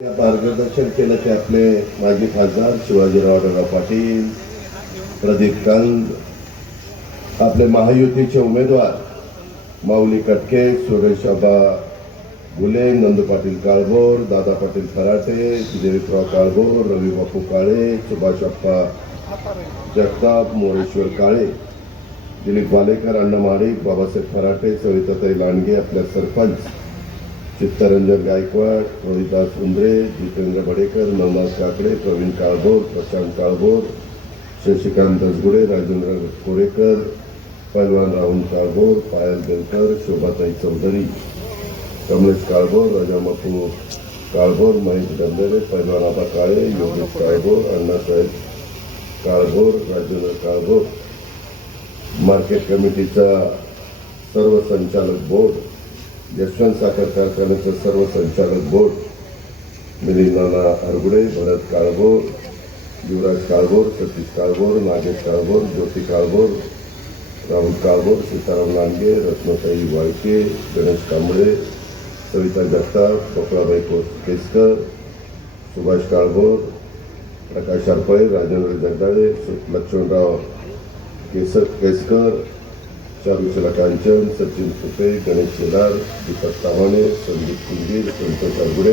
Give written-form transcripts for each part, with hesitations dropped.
मार्गदर्शन केलं ते आपले माजी खासदार शिवाजीराव पाटील, प्रदीप कंद, आपले महायुतीचे उमेदवार माऊली कटके, सुरेश आबा गुले, नंदू पाटील काळभोर, दादा पाटील खराटे, दिलीपराव काळभोर, रवी बापू काळे, सुभाष अप्पा जगताप, मोरेश्वर काळे, दिलीप वालेकर, अण्णा महाडिक, बाबासाहेब खराटे, सविताताई लांडगे, आपल्या सरपंच चित्तरंजन गायकवाड, रोहिदास उंद्रे, जितेंद्र बडेकर, नवनाथ काकडे, प्रवीण काळभोर, प्रशांत काळभोर, शशिकांत दसगुडे, राजेंद्र कोरेकर, पैलवान राहुल काळभोर, पायल बेलकर, शोभाताई चौधरी, कमलेश काळभोर, राजामापू काळभोर, महेश गंधरे, पैलवान आबा काळे, योगेश काळभोर, अण्णासाहेब काळभोर, राजेंद्र काळभोर, मार्केट कमिटीचा सर्व संचालक बोर्ड, यशवंत साखर कारखान्याचं सर्व संचालक बोर्ड, मिलिंद नाना अरगुडे, भरत काळभोर, युवराज काळभोर, सतीश काळभोर, नागेश काळभोर, ज्योती काळभोर, राहुल काळभोर, सीताराम लांडगे, रत्नताई वाळके, गणेश कांबळे, सविता जगताप, बकळाबाई केसकर, सुभाष काळभोर, प्रकाश आरपळे, राजेंद्र जगदाळे, लक्ष्मणराव केसकर, चारुशिला कांचन, सचिन तुपे, गणेश शेलार, दीपक तावाणे, संदीप कुंजीर, संतोष अरगुडे,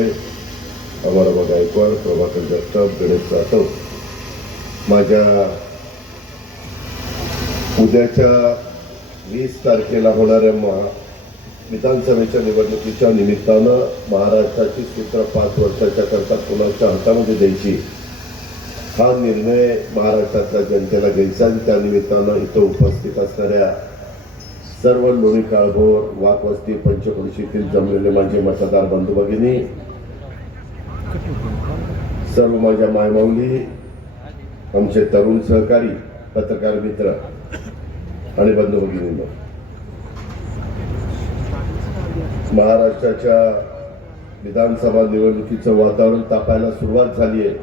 अमराबा गायकवाड, प्रभाकर जगताप, गणेश जाधव. माझ्या उद्याच्या 20 तारखेला होणाऱ्या विधानसभेच्या निवडणुकीच्या निमित्तानं महाराष्ट्राची सूत्र 5 वर्षाच्या करता कोणाच्या हातामध्ये द्यायची हा निर्णय महाराष्ट्राच्या जनतेला घ्यायचा. त्या निमित्तानं इथं उपस्थित असणाऱ्या सर्व लोणी काळभोर, वाघवस्ती, पंचक्रोशीतील जमलेले माझे मतदार बंधू भगिनी, सर्व माझ्या मायमाऊली, आमचे तरुण सहकारी, पत्रकार मित्र आणि बंधू भगिनींनो, महाराष्ट्राच्या विधानसभा निवडणुकीचं वातावरण तापायला सुरुवात झाली आहे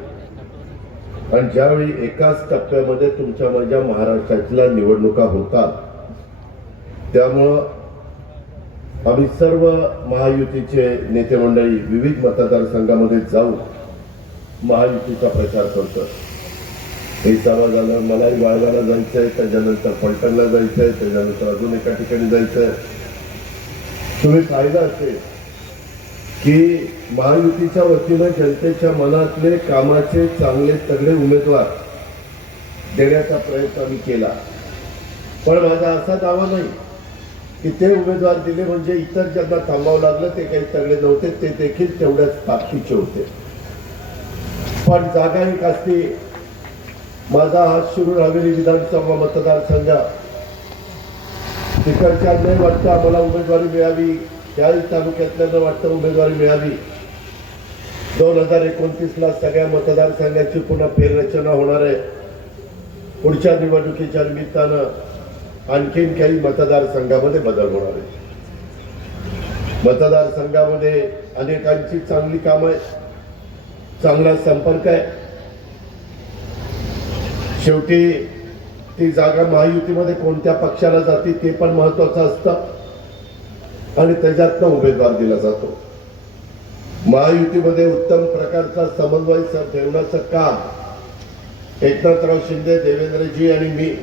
आणि ज्यावेळी एकाच टप्प्यामध्ये तुमच्या माझ्या महाराष्ट्रातल्या निवडणुका होतात त्यामुळं आम्ही सर्व महायुतीचे नेते मंडळी विविध मतदारसंघामध्ये जाऊन महायुतीचा प्रचार करतो. हे सर्व झालं, मलाही वाळव्याला जायचंय, त्याच्यानंतर फलटणला जायचंय, त्याच्यानंतर अजून एका ठिकाणी जायचंय. तुम्ही पाहिलं असेल की महायुतीच्या वतीनं जनतेच्या मनातले कामाचे चांगले तगडे उमेदवार देण्याचा प्रयत्न आम्ही केला. पण माझा असा दावा नाही की ते उमेदवार दिले म्हणजे इतर ज्यांना थांबावं लागलं ते काही तगडे नव्हते, ते देखील तेवढ्याच ताकदीचे होते. पण जागा एक असते. माझा हा शिरूर हवेली विधानसभा मतदारसंघ तिकडच्या नाही वाटतं आम्हाला उमेदवारी मिळावी, त्याही तालुक्यातल्या वाटतं उमेदवारी मिळावी. 2029ला सगळ्या मतदारसंघाची पुन्हा फेररचना होणार आहे. पुढच्या निवडणुकीच्या निमित्तानं आणखीन काही मतदारसंघामध्ये बदल होणार आहे. मतदारसंघामध्ये अनेकांची चांगली कामं आहेत, चांगला संपर्क आहे. शेवटी ती जागा महायुतीमध्ये कोणत्या पक्षाला जाते ते पण महत्वाचं असतं आणि त्याच्यातनं उमेदवार दिला जातो. महायुतीमध्ये उत्तम प्रकारचा समन्वय ठेवण्याचं काम एकनाथराव शिंदे, देवेंद्रजी आणि मी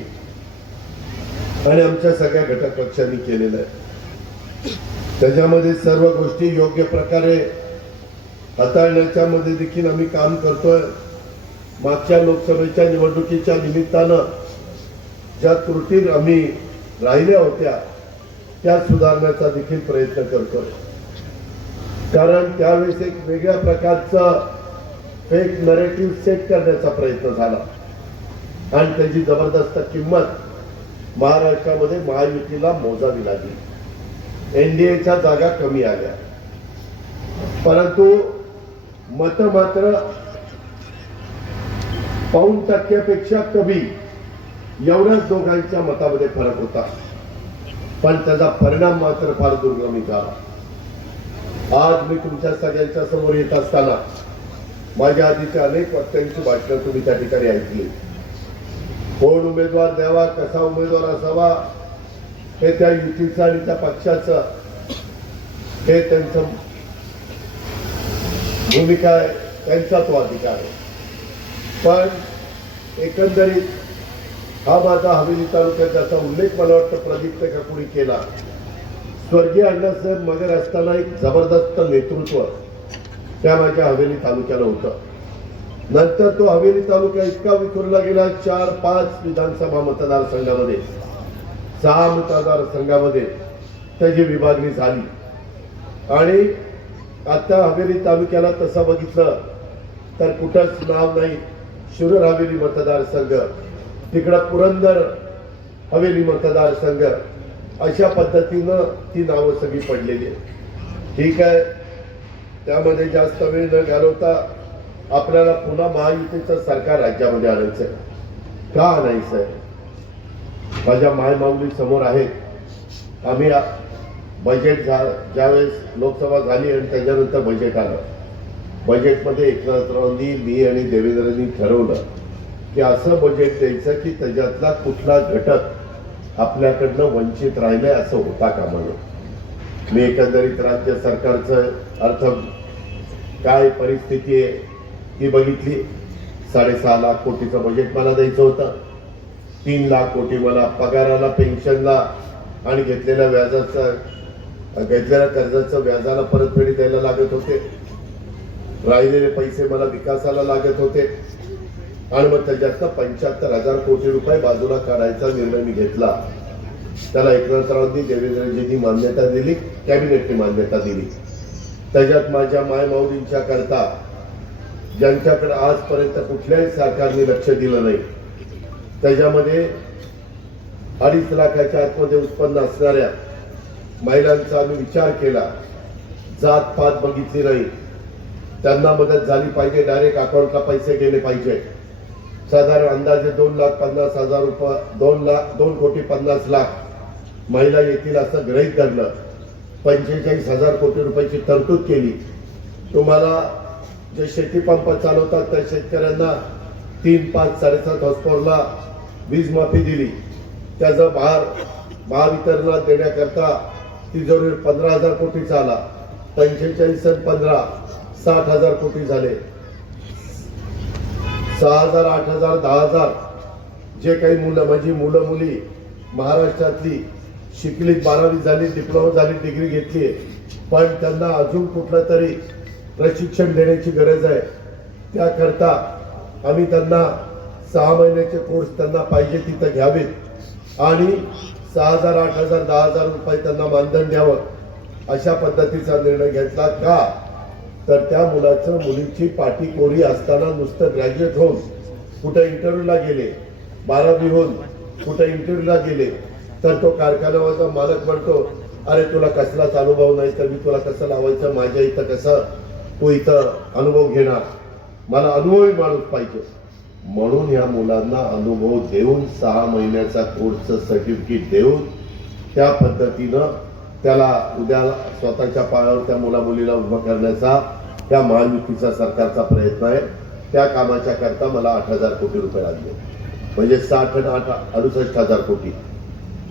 आणि आमच्या सगळ्या घटक पक्षांनी केलेलं आहे. त्याच्यामध्ये सर्व गोष्टी योग्य प्रकारे हाताळण्याच्या मध्ये देखील आम्ही काम करतोय. मागच्या लोकसभेच्या निवडणुकीच्या निमित्तानं ज्या त्रुटी आम्ही राहिल्या होत्या त्या सुधारण्याचा देखील प्रयत्न करतोय. कारण त्यावेळेस एक वेगळ्या प्रकारचा फेक नरेटिव्ह सेट करण्याचा प्रयत्न झाला आणि त्याची जबरदस्त किंमत महाराष्ट्रामध्ये महायुतीला मोजावी लागली. एनडीएच्या जागा कमी आल्या, परंतु मत मात्र 5% कमी एवढ्याच दोघांच्या मतामध्ये फरक होता. पण त्याचा परिणाम मात्र फार दुर्गमी झाला. आज मी तुमच्या सगळ्यांच्या समोर येत असताना माझ्या आधीच्या अनेक वक्त्यांची भाषणं तुम्ही त्या ठिकाणी ऐकली. कोण उमेदवार द्यावा, कसा उमेदवार असावा हे त्या युतीचं आणि त्या पक्षाचं हे त्यांचं भूमिका आहे, त्यांचा तो अधिकार आहे. पण एकंदरीत हा माझा हवेली तालुक्यात ज्याचा उल्लेख मला वाटतं प्रदीप का कोणी केला, स्वर्गीय अण्णासाहेब मगर असताना एक जबरदस्त नेतृत्व त्या माझ्या हवेली तालुक्याला होतं. नंतर तो हवेली तालुका इतका विखुरला गेला, 4-5 विधानसभा मतदारसंघामध्ये, 6 मतदारसंघामध्ये त्याची विभागणी झाली. आणि आता हवेली तालुक्याला तसं बघितलं तर कुठंच नाव नाही. शिरूर हवेली मतदारसंघ, तिकडं पुरंदर हवेली मतदारसंघ, अशा पद्धतीनं ती नावं सगळी पडलेली आहेत. ठीक आहे, त्यामध्ये जास्त वेळ न घालवता आपल्याला पुन्हा महायुतीचं सरकार राज्यामध्ये आणायचं आहे. का आणायचं आहे? माझ्या मायमाऊली समोर आहेत. आम्ही बजेट ज्यावेळेस लोकसभा झाली आणि त्याच्यानंतर बजेट आलं, बजेटमध्ये एकनाथरावांनी, मी आणि देवेंद्रांनी ठरवलं की असं बजेट द्यायचं की त्याच्यातला कुठला घटक आपल्याकडनं वंचित राहिलाय असं होता कामा नये. मी एकंदरीत राज्य सरकारचं अर्थ काय परिस्थिती आहे ती बघितली. 6.5 लाख कोटीचं बजेट मला द्यायचं होतं. 3 लाख कोटी मला पगाराला, पेन्शनला आणि घेतलेल्या कर्जाचं व्याजाला परतफेडी द्यायला लागत होते. राहिलेले पैसे मला विकासाला लागत होते. आणि मग त्याच्यातनं 75,000 कोटी रुपये बाजूला काढायचा निर्णय मी घेतला. त्याला एकनाथरावांनी, देवेंद्रजींनी मान्यता दिली, कॅबिनेटने मान्यता दिली. त्याच्यात माझ्या मायमाऊलींच्या करता, ज्यांच्याकडे आजपर्यंत कुठल्याही सरकारने लक्ष दिलं नाही, त्याच्यामध्ये 2.5 लाखाच्या आतमध्ये उत्पन्न असणाऱ्या महिलांचा आम्ही विचार केला. जात पात बघितली नाही, त्यांना मदत झाली पाहिजे, डायरेक्ट अकाउंटला पैसे गेले पाहिजे. साधारण अंदाजे 2,50,000 रुपये, 2,50,00,000 महिला येतील असं गृहीत धरलं. 45,000 कोटी रुपयाची तरतूद केली. तुम्हाला जे शेती पंप चालवतात त्या शेतकऱ्यांना 3, 5, 7.5 हॉर्सपॉवरला वीज माफी दिली. त्याचा भार महावितरणात देण्याकरता तिजोरी 15,000 कोटीचा आला. 45 आणि 15 60,000 कोटी झाले. 6,000, 8,000, 10,000 जे काही माझी मुलं मुली महाराष्ट्रातली शिकली, 12वी झाली, डिप्लोमा झाली, डिग्री घेतली, पण त्यांना अजून कुठलं तरी प्रशिक्षण देण्याची गरज आहे. त्याकरता आम्ही त्यांना 6 महिन्याचे कोर्स त्यांना पाहिजे तिथं घ्यावेत आणि 6,000, 8,000, 10,000 रुपये त्यांना मानधन द्यावं, अशा पद्धतीचा निर्णय घेतला. का तर त्या मुलीची पाटी कोरी असताना नुसतं ग्रॅज्युएट होऊन कुठे इंटरव्ह्यूला गेले, 12वी होऊन कुठे इंटरव्ह्यूला गेले, तर तो कारखान्याचा मालक म्हणतो, अरे तुला कसलाच अनुभव नाही तर मी तुला कसं लावायचं, माझ्या इथं कसं तू इथं अनुभव घेणार, मला अनुभवी माणूस पाहिजे. म्हणून या मुलांना अनुभव देऊन 6 महिन्याचा कोर्सचं सर्टिफिकेट देऊन त्या पद्धतीनं त्याला उद्या स्वतःच्या पायावर त्या मुलीला उभं करण्याचा त्या महायुतीचा सरकारचा प्रयत्न आहे. त्या कामाच्या करता मला 8,000 कोटी रुपये लागले, म्हणजे 60 आणि 8 68,000 कोटी.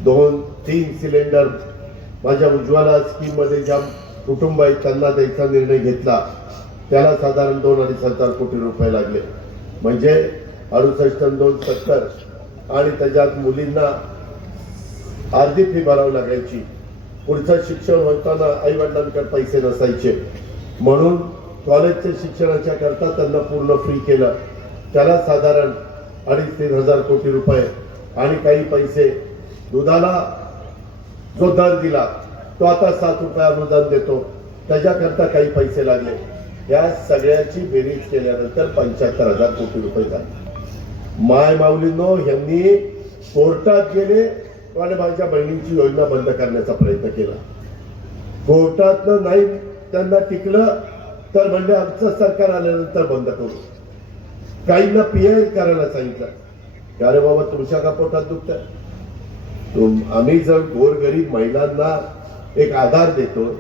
2-3 सिलेंडर माझ्या उज्ज्वला स्कीममध्ये ज्या कुटुंब आहेत त्यांना द्यायचा निर्णय घेतला, त्याला साधारण 2-2.5 कोटी रुपये लागले, म्हणजे 68 आणि 2 70. आणि त्याच्यात मुलींना अर्धी फी भरावी लागायची. पुढचं शिक्षण होताना आई वडिलांकडे पैसे नसायचे, म्हणून कॉलेजच्या शिक्षणाच्या करता त्यांना पूर्ण फ्री केलं. त्याला साधारण 2,5-3 हजार कोटी रुपये. आणि काही पैसे दुधाला जो दर दिला तो आता 7 रुपये अनुदान देतो, त्याच्याकरता काही पैसे लागले. या सगळ्याची बेरीज केल्यानंतर 75,000 कोटी रुपये झाले. मायमाऊलींनो, यांनी कोर्टात गेले आणि माझ्या बहिणींची योजना बंद करण्याचा प्रयत्न केला. कोर्टातनं नाही त्यांना टिकलं तर म्हणजे आमचं सरकार आल्यानंतर बंद करू. काहींना पीआय करायला सांगितलं, अरे बाबा तुमच्या का पोटात दुखतंय, आम्ही जर गोरगरीब महिलांना एक आधार देतोय,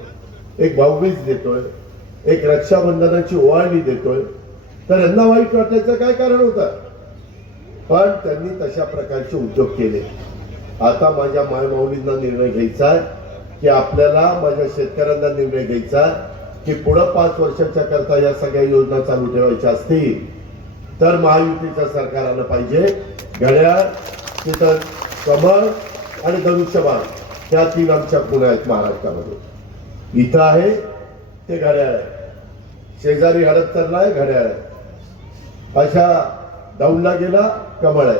एक भाऊबीज देतोय, एक रक्षाबंधनाची ओवाळणी देतोय, तर यांना वाईट वाटायचं काय कारण होतं? पण त्यांनी तशा प्रकारचे उद्योग केले. आता माझ्या मायमाऊलींना निर्णय घ्यायचा आहे की आपल्याला, माझ्या शेतकऱ्यांना निर्णय घ्यायचा की पुढं 5 वर्षाच्या करता या सगळ्या योजना चालू ठेवायच्या असतील तर महायुतीचं सरकार आलं पाहिजे. घड्याळ, तिथं कमळ आणि धनुष्यबाण ह्या 3 आमच्या पुण्या आहेत महाराष्ट्रामध्ये. इथं आहे ते घड्याळ आहे, शेजारी हडपसरला आहे घड्याळ आहे, अशा दौंडला गेला कमळ आहे.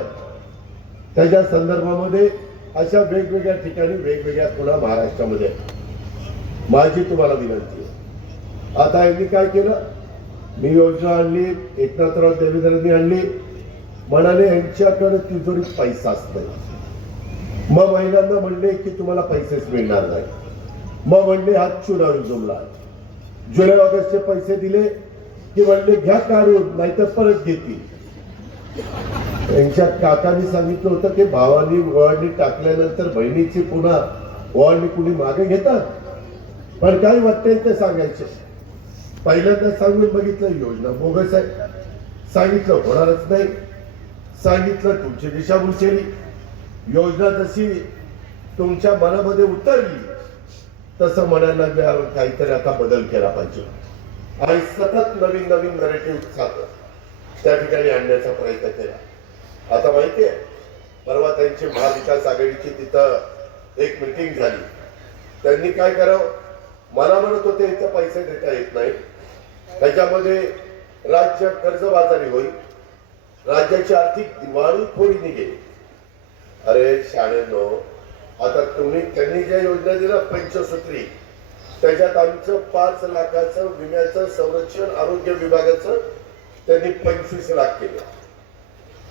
त्याच्या संदर्भामध्ये अशा वेगवेगळ्या ठिकाणी वेगवेगळ्या पुन्हा महाराष्ट्रामध्ये आहे. माझी तुम्हाला विनंती आहे, आता यांनी काय केलं, मी योजना आणली, एकनाथराव देवेंद्रांनी आणली, म्हणाले यांच्याकडे तिजोरीत पैसाच नाही. मग महिलांना म्हणले की तुम्हाला पैसेच मिळणार नाही. मग म्हणले हात चुनावी जुमला. जुलै ऑगस्टचे पैसे दिले की म्हणले घ्या काढून नाहीतर परत घेतील. त्यांच्या काकांनी सांगितलं होतं की भावानी ओवाळणी टाकल्यानंतर बहिणीची पुन्हा ओवाळणी कुणी मागे घेतात, पण काय वाटते ते सांगायचे. पहिल्यांदा सांगून बघितलं योजना बोगस आहे, सांगितलं होणारच नाही, सांगितलं तुमची दिशाभूल केली. योजना जशी तुमच्या मनामध्ये उतरली तसं म्हणायला लागल्यावर काहीतरी आता बदल केला पाहिजे आणि सतत नवीन नवीन नरेटिव्ह त्या ठिकाणी आणण्याचा प्रयत्न केला. आता माहितीये, परवा त्यांची महाविकास आघाडीची तिथं एक मीटिंग झाली. त्यांनी काय करावं, मला म्हणत होते इथं पैसे देता येत नाही, त्याच्यामध्ये राज्य कर्जबाजारी होईल, राज्याची आर्थिक दिवाळीखोरी निघेल. अरे शाळेनो, आता त्यांनी ज्या योजना दिल्या पंचसूत्री, त्याच्यात आमचं 5 लाखाचं विम्याचं संरक्षण आरोग्य विभागाचं त्यांनी 25 लाख केलं.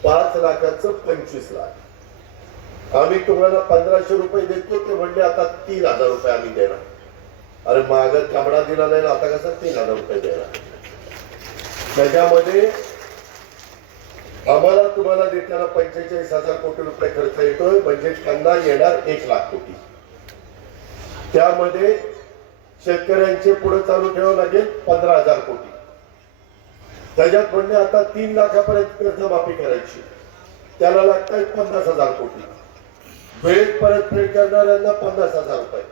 5 लाखाचं 25 लाख. आम्ही तुम्हाला 1500 रुपये देतो, ते म्हणले आता 3000 रुपये आम्ही देणार. अरे माग कपडा दिला नाही, आता कसं 3000 रुपये देणार. त्याच्यामध्ये आम्हाला तुम्हाला देताना 45,000 कोटी रुपये खर्च येतोय, म्हणजे त्यांना येणार 1 लाख कोटी. त्यामध्ये शेतकऱ्यांचे पुढे चालू ठेवावं लागेल 15,000 कोटी. त्याच्यात म्हणणे आता 3 लाखापर्यंत कर्जमाफी करायची, त्याला लागतात 50,000 कोटी. वेळेत परतफेड करणाऱ्यांना 50,000 रुपये,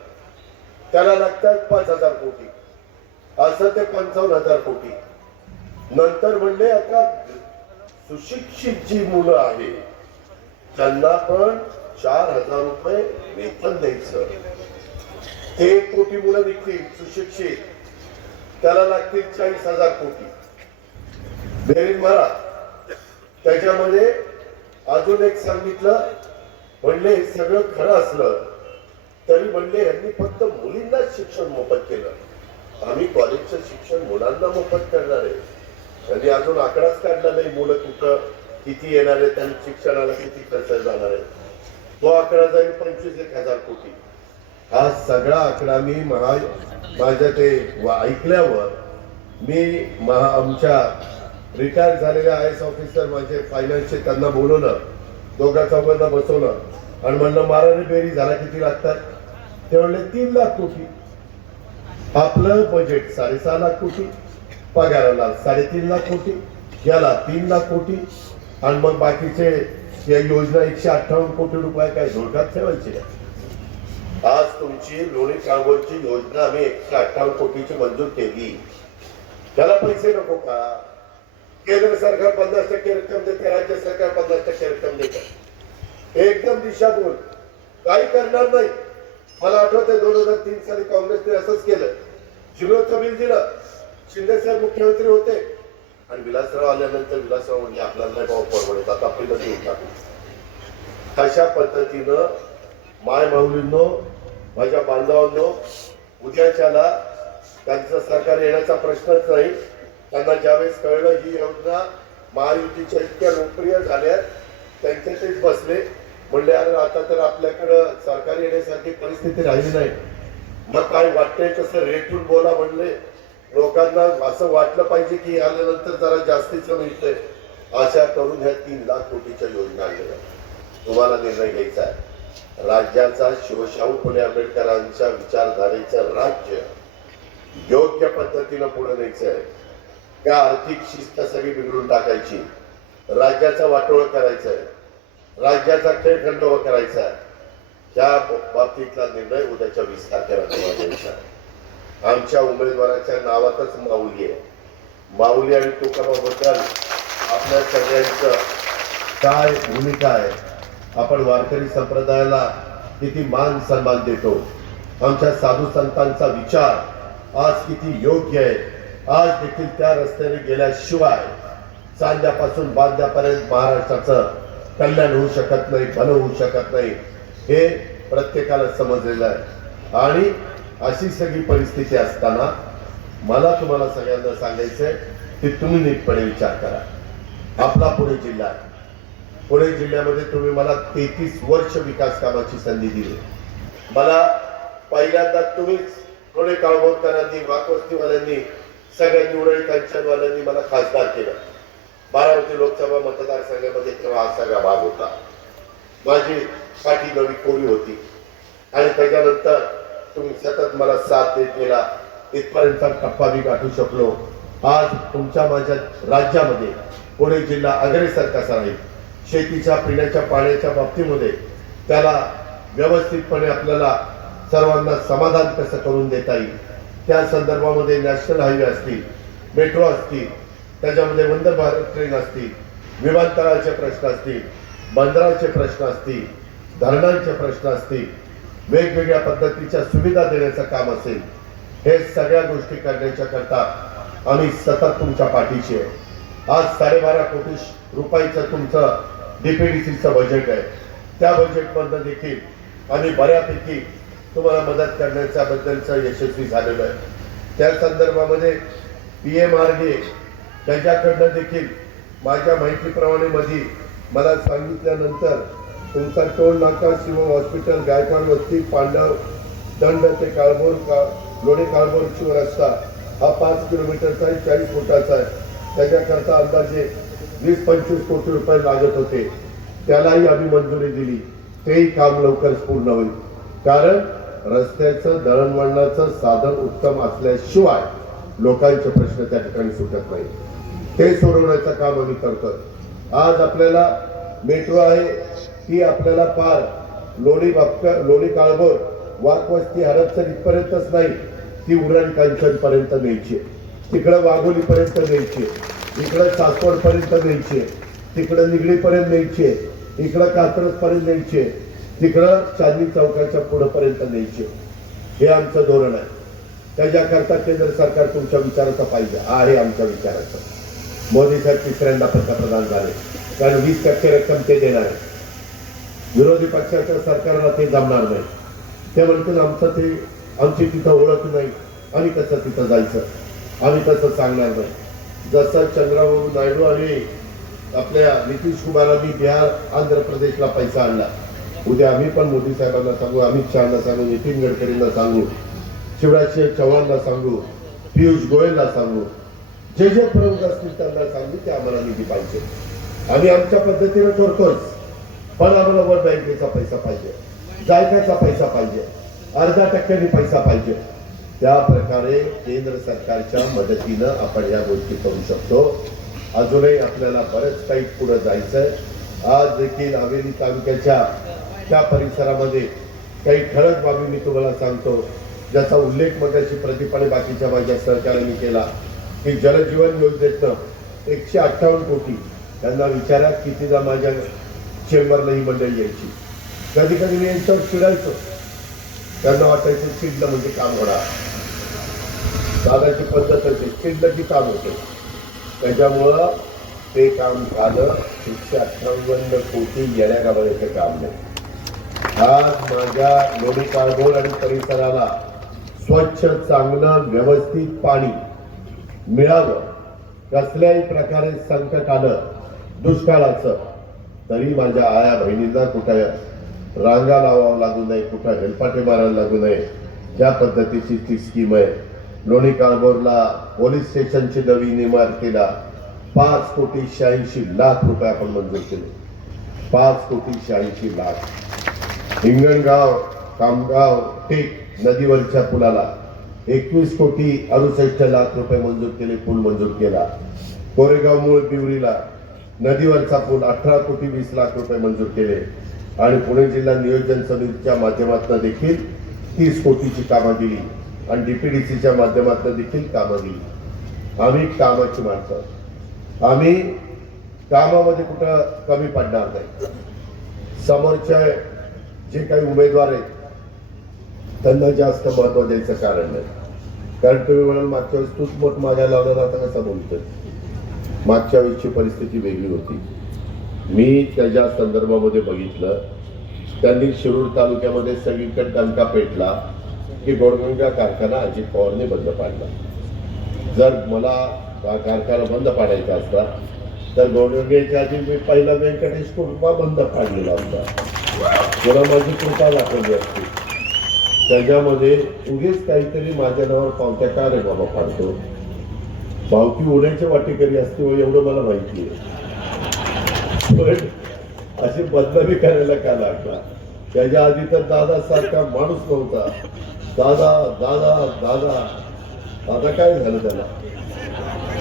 त्याला लागतात 5,000 कोटी. असं ते 55,000 कोटी. नंतर म्हणले आता सुशिक्षित जी मुलं आहेत त्यांना पण 4,000 रुपये वेतन द्यायचं. 1 कोटी मुलं निघतील सुशिक्षित, त्याला लागतील 40,000 कोटी. बेरीज मारा. त्याच्यामध्ये अजून एक सांगितलं, म्हणले सगळं खरं असलं तरी म्हणले यांनी फक्त मुलींनाच शिक्षण मोफत केलं, आम्ही कॉलेजचं शिक्षण मुलांना मोफत करणार आहे. त्यांनी अजून आकडाच काढला नाही, मुलं कुठं किती येणार आहे, त्यांनी शिक्षणाला किती खर्च जाणार आहे. तो आकडा जाईल 25,000 कोटी. हा सगळा आकडा मी माझ्या ते ऐकल्यावर मी आमच्या रिटायर झालेल्या IAS ऑफिसर माझे फायनान्सचे त्यांना बोलवलं, 2-4 बसवलं आणि म्हणलं माराने बेरी झाला किती लागतात. ते म्हणले 3 लाख कोटी. आपलं बजेट 6.5 लाख कोटी, पगाराला 3.5 लाख कोटी, याला 3 लाख कोटी, आणि मग बाकीचे या योजना 158 कोटी रुपये काय धोक्यात ठेवायचे. आज तुमची लोणी काळभोरची योजना आम्ही 158 कोटीची मंजूर केली, त्याला पैसे नको का? केंद्र सरकार 50% रक्कम देते, राज्य सरकार 50% रक्कम देते. एकदम दिशाभूल, काही करणार नाही. मला आठवतंय 2003 साली काँग्रेसने असंच केलं. जिल्ह्याचं बिल दिलं, शिंदे साहेब मुख्यमंत्री होते आणि विलासराव आल्यानंतर विलासराव म्हणजे आपल्याला नाही भाव परवडत, आता आपल्याला देऊन टाकू. अशा पद्धतीनं माय माऊलींनो, माझ्या बांधवांनो, उद्याच्याला त्यांचं सरकार येण्याचा प्रश्नच नाही. त्यांना ज्यावेळेस कळलं ही योजना महायुतीच्या इतक्या लोकप्रिय झाल्या, त्यांचे तेच बसले, म्हणले अरे आता तर आपल्याकडं सरकार येण्यासारखी परिस्थिती राहिली नाही, मग काय वाटतंय तसं रेटून बोला म्हणले. लोकांना असं वाटलं पाहिजे की आल्यानंतर जरा जास्तीचं मिळतंय. अशा करून ह्या 3 लाख कोटीच्या योजना आणल्या. तुम्हाला निर्णय घ्यायचा आहे. राज्याचा शिवशाहू फुले आंबेडकरांच्या विचारधारेचं राज्य योग्य पद्धतीनं पुढे न्यायचं आहे का आर्थिक शिस्त सगळी बिघडून टाकायची, राज्याचा वाटोळ करायचा आहे, राज्याचा खेळखंडोबा करायचा आहे. त्या बाबतीतला निर्णय उद्याच्या 20 तारखेला घ्यायचा आहे. आमच्या उमेदवाराच्या नावातच माऊली आहे. माऊली आणि तुकारामाबद्दल आपल्या सगळ्यांचं काय भूमिका आहे, आपण वारकरी संप्रदायाला किती मान सन्मान देतो, आमच्या साधू संतांचा विचार आज किती योग्य आहे. आज देखील त्या रस्त्याने गेल्याशिवाय चांद्यापासून बांद्यापर्यंत महाराष्ट्राचं कल्याण होऊ शकत नाही, भलं होऊ शकत नाही, हे प्रत्येकाला समजलेलं आहे. आणि अशी सगळी परिस्थिती असताना मला तुम्हाला सगळ्यांना सांगायचंय की तुम्ही नीटपणे विचार करा. आपला पुणे जिल्हा, पुणे जिल्ह्यामध्ये तुम्ही मला 33 वर्ष विकास कामाची संधी दिली. मला पहिल्यांदा तुम्हीच पुणे काळभोरकरांनी, वाकवस्तीवाल्यांनी, सगळ्या निवडणूक कंचनवाल्यांनी मला खासदार केलं. बारामती लोकसभा मतदारसंघामध्ये तेव्हा हा सगळा भाग होता. माझी पाठी नवी कोरी होती आणि त्याच्यानंतर तुम्ही सतत मला साथ देत गेला. इथपर्यंत टप्पा मी गाठू शकलो. आज तुमच्या माझ्या राज्यामध्ये पुणे जिल्हा अग्रेसर कसा राहील, शेतीच्या पिण्याच्या पाण्याच्या बाबतीमध्ये त्याला व्यवस्थितपणे आपल्याला सर्वांना समाधान कसं करून देता येईल, त्या संदर्भामध्ये नॅशनल हायवे असतील, मेट्रो असतील, त्याच्यामध्ये वंदे भारत ट्रेन असतील, विमानतळाचे प्रश्न असतील, बंदराचे प्रश्न असतील, धरणांचे प्रश्न असतील, वेगवेगळ्या पद्धतीच्या सुविधा देण्याचं काम असेल, हे सगळ्या गोष्टी करण्याच्या करता आम्ही सतत तुमच्या पाठीशी आहे. आज 12.5 कोटी रुपयाचं तुमचं डीपीडीसीचं बजेट आहे. त्या बजेटमधनं देखील आम्ही बऱ्यापैकी तुम्हाला मदत करण्याच्या बद्दलचं यशस्वी झालेलो आहे. त्या संदर्भामध्ये PMRD त्याच्याकडनं देखील माझ्या माहितीप्रमाणे मध्ये मला सांगितल्यानंतर तुमचा टोल नाका, शिव हॉस्पिटल, गायकवाड वस्ती, पांडव दंड ते काळभोर, लोणे काळभोर शिव रस्ता हा 5 किलोमीटरचा आहे, 40 फुटाचा आहे. त्याच्याकरता अंदाजे 20-25 कोटी रुपये लागत होते. त्यालाही आम्ही मंजुरी दिली. तेही काम लवकरच पूर्ण होईल. कारण रस्त्याचं दळणवळणाचं साधन उत्तम असल्याशिवाय लोकांचे प्रश्न त्या ठिकाणी सुटत नाही. ते सोडवण्याचं काम आम्ही करतोय. आज आपल्याला मेट्रो आहे, ती आपल्याला पार लोणी काळभोर, वाकवस्ती, हडपसर इथपर्यंतच नाही, ती उरण कांचन पर्यंत न्यायची, तिकडं वाघोली पर्यंत न्यायची, इकडं सासवड पर्यंत न्यायची, तिकडं निगडी पर्यंत न्यायची, इकडं कात्रज पर्यंत न्यायची, तिकडं चांदणी चौकाच्या पुढे पर्यंत न्यायची. हे आमचं धोरण आहे. त्याच्याकरता केंद्र सरकार तुमच्या विचाराचं पाहिजे आहे. आमच्या विचाराचं मोदी साहेब तिसऱ्यांदा पंतप्रधान झाले, कारण 20% रक्कम ते देणार आहे. विरोधी पक्षाच्या सरकारला ते जमणार नाही. ते म्हणतील आमची तिथं ओळख नाही आणि कसं तिथं जायचं, आम्ही तसं सांगणार नाही. जसं चंद्रबाबू नायडू आणि आपल्या नितीश कुमारांनी बिहार, आंध्र प्रदेशला पैसा आणला, उद्या आम्ही पण मोदी साहेबांना सांगू, अमित शहाना सांगू, नितीन गडकरींना सांगू, शिवराज सिंह चौहानला सांगू, पियुष गोयलला सांगू, जे जे प्रमुख असतील त्यांना सांगू की आम्हाला निधी पाहिजे. आम्ही आमच्या पद्धतीने करतोच, पण आम्हाला वर्ल्ड बँकेचा पैसा पाहिजे, जायकाचा पैसा पाहिजे, 0.5% पैसा पाहिजे. त्या प्रकारे केंद्र सरकारच्या मदतीनं आपण या गोष्टी करू शकतो. अजूनही आपल्याला बरेच काही पुढे जायचंय. आज देखील हवेली तालुक्याच्या त्या परिसरामध्ये काही ठळक बाबी मी तुम्हाला सांगतो, ज्याचा उल्लेख मगाशी प्रदीप आणि बाकीच्या माझ्या सहकार्याने केला की जलजीवन योजनेतनं 158 कोटी. त्यांना विचारा कितीदा माझ्या चेंबरला ही मंडळी यायची. कधी कधी मी यांच्यावर चिडायचो, त्यांना वाटायचं चिडलं म्हणजे काम होणार, दादाची पद्धत होती, चिडलं की काम होते. त्याच्यामुळं ते काम झालं. 158 कोटी येण्या गावाचे काम नाही. आज माझ्या लोणी काळभोर आणि परिसराला स्वच्छ, चांगलं, व्यवस्थित पाणी मिळावं, कसल्याही प्रकारे संकट आलं दुष्काळाचं तरी माझ्या आया बहिणींना कुठं रांगा लावावं लागू नये, कुठं हेलपाटे मारायला लागू नये, ज्या पद्धतीची ती स्कीम आहे. लोणी काळभोरला पोलीस स्टेशनची नवीन इमारतीला 5,86,00,000 रुपये आपण मंजूर केले. 5,86,00,000. हिंगणगाव, कामगाव, टेक नदीवरच्या पुलाला 21,68,00,000 रुपये मंजूर केले, पूल मंजूर केला. कोरेगाव मूळ बिवरीला नदीवरचा पूल 18,20,00,000 रुपये मंजूर केले. आणि पुणे जिल्हा नियोजन समितीच्या माध्यमातून देखील 30 कोटीची कामं दिली. आणि डीपीडीसीच्या माध्यमातून देखील कामं दिली. आम्ही कामाची माणसं, आम्ही कामामध्ये कुठं कमी पडणार नाही. समोरच्या जे काही उमेदवार आहेत त्यांना जास्त महत्व द्यायचं कारण नाही. कारण तुम्ही म्हणाल मागच्या वेळेस तूच मोठ मागायला लावणार, आता कसं बोलतोय. मागच्या वेळेसची परिस्थिती वेगळी होती. मी त्याच्या संदर्भामध्ये बघितलं, त्यांनी शिरूर तालुक्यामध्ये सगळीकडे डंका पेटला की गोडगंगा कारखाना अजित पवारने बंद पाडला. जर मला हा कारखाना बंद पाडायचा असता तर गोडगंगेच्या आधी मी पहिला व्यंकटेश कुटुंबा बंद पाडलेला असता, त्याला माझी कृपा दाखवली असती. त्याच्यामध्ये उगीच काहीतरी माझ्या नावावर पावत्या का रे बाबा पाडतो. पावती उड्याच्या वाटेकरी असते एवढं मला माहिती आहे, पण अशी बदनामी करायला का लागला. त्याच्या आधी तर दादा सारखा माणूस नव्हता. दादा दादा दादा आता काय झालं त्याला.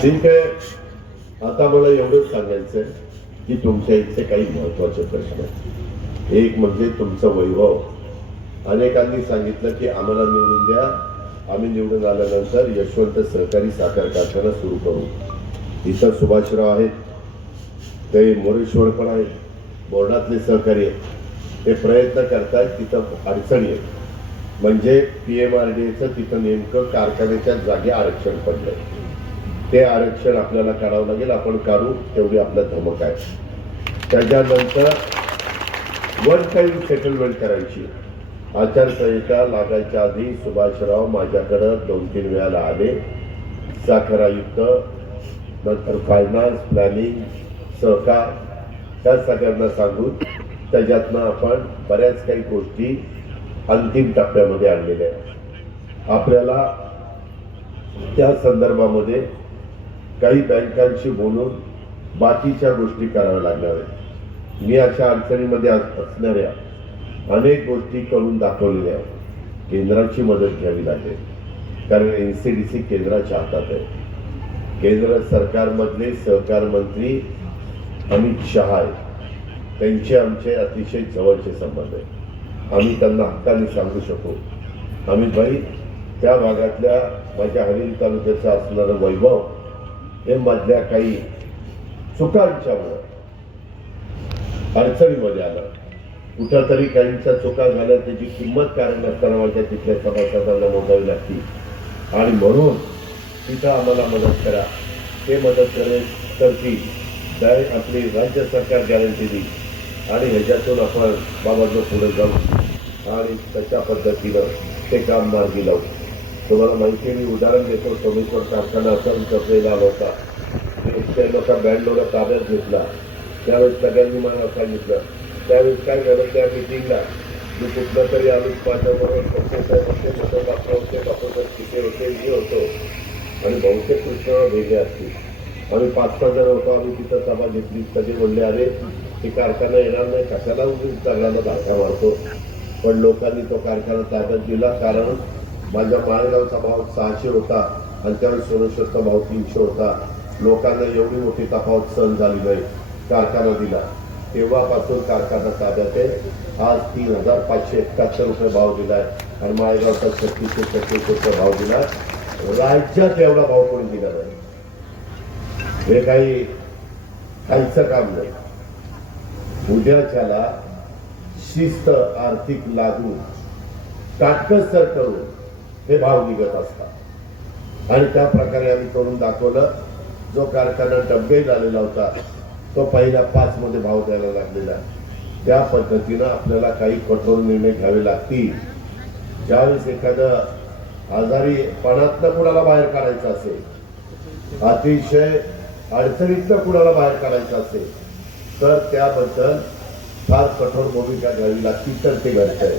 ठीक आहे, आता मला एवढंच सांगायचंय की तुमच्या इथचे काही महत्वाचे प्रश्न आहेत. एक म्हणजे तुमचं वैभव. अनेकांनी सांगितलं की आम्हाला निवडून द्या, आम्ही निवडून आल्यानंतर यशवंत सहकारी साखर कारखाना सुरू करू. इथं सुभाषराव आहेत, ते मोरेश्वर पण आहेत, बोर्डातले सहकारी आहेत. ते प्रयत्न करतायत, तिथं अडचणी आहेत. म्हणजे PMRDAचं तिथं नेमकं कारखान्याच्या जागी आरक्षण पडलंय. ते आरक्षण आपल्याला काढावं लागेल, आपण काढू, तेवढी आपला धमक आहे. त्याच्यानंतर वन टाइम सेटलमेंट करायची. आचारसंहिता लागायच्या आधी सुभाषराव माझ्याकडं 2-3 वेळाला आले. साखर आयुक्त, नंतर फायनान्स, प्लॅनिंग, सहकार, त्या सगळ्यांना सांगून त्याच्यातनं आपण बऱ्याच काही गोष्टी अंतिम टप्प्यामध्ये आणलेल्या आहेत. आपल्याला त्या संदर्भामध्ये काही बँकांशी बोलून बाकीच्या गोष्टी कराव्या लागणार आहेत. मी अशा अडचणीमध्ये असणाऱ्या अनेक गोष्टी करून दाखवलेल्या आहेत. केंद्राची मदत घ्यावी लागेल, कारण NCDC केंद्राच्या हातात आहे. केंद्र सरकारमधले सहकार मंत्री अमित शहा आहेत, त्यांचे आमचे अतिशय जवळचे संबंध आहेत. आम्ही त्यांना हक्काने सांगू शकू, अमित भाई, त्या भागातल्या माझ्या हवेली तालुक्याचं असणारं वैभव हे मधल्या काही चुकांच्यामुळे अडचणीमध्ये आलं. कुठंतरी काहींच्या चुका झाल्या, त्याची किंमत कारण नसताना माझ्या तिथल्या सभासदांना मोजावी लागती, आणि म्हणून तिथं आम्हाला मदत करा. ते मदत करण्यासाठी आपली राज्य सरकार गॅरंटी देईल, आणि ह्याच्यातून आपण बाबांना पुढे जाऊ आणि तशा पद्धतीनं ते काम मार्गी लावू. तुम्हाला माहिती आहे, मी उदाहरण देतो. सोमेश्वर कारखाना असा कपडेला आला होता. त्या लोका बँडलोला ताब्यात घेतला. त्यावेळेस सगळ्यांनी मला सांगितलं, त्यावेळेस काय झालं, त्या मिटिंगला मी कुठलं तरी आम्ही माझ्याबरोबर तिथे होते, मी होतो, आणि बहुतेक कृष्ण वेगळे असतील. आम्ही 5-6 जण होतो. आम्ही तिथं सभा घेतली. कधी म्हणले, अरे ते कारखाना येणार नाही, कशाला उगीच सगळ्यांना धाका मारतो. पण लोकांनी तो कारखाना ताब्यात दिला, कारण माझ्या माळगावचा भाव 600 होता आणि त्यावेळेस सोमेश्वरचा भाव 300 होता. लोकांना एवढी मोठी तफावत सहन झाली नाही, कारखाना दिला. तेव्हापासून कारखाना ताब्यात आहे. आज 3,571 रुपये भाव दिलाय आणि माळगावचा 36-36 रुपये भाव दिलाय. राज्यात एवढा भाव कोणी दिला नाही. हे काही खायचं काम नाही. उद्याच्याला शिस्त आर्थिक लागू काटकसर करून हे भाव निघत असतात, आणि त्या प्रकारे आम्ही करून दाखवलं. जो कारखाना डबघाईत आलेला होता तो पहिल्या 5 मध्ये भाव द्यायला लागलेला. त्या पद्धतीनं आपल्याला काही कठोर निर्णय घ्यावे लागतील. ज्यावेळेस एखादं आजारीपणातनं कुणाला बाहेर काढायचं असेल, अतिशय अडचणीतनं कुणाला बाहेर काढायचं असेल, तर त्याबद्दल फार कठोर भूमिका घ्यावी लागती, तर ते घडत आहे.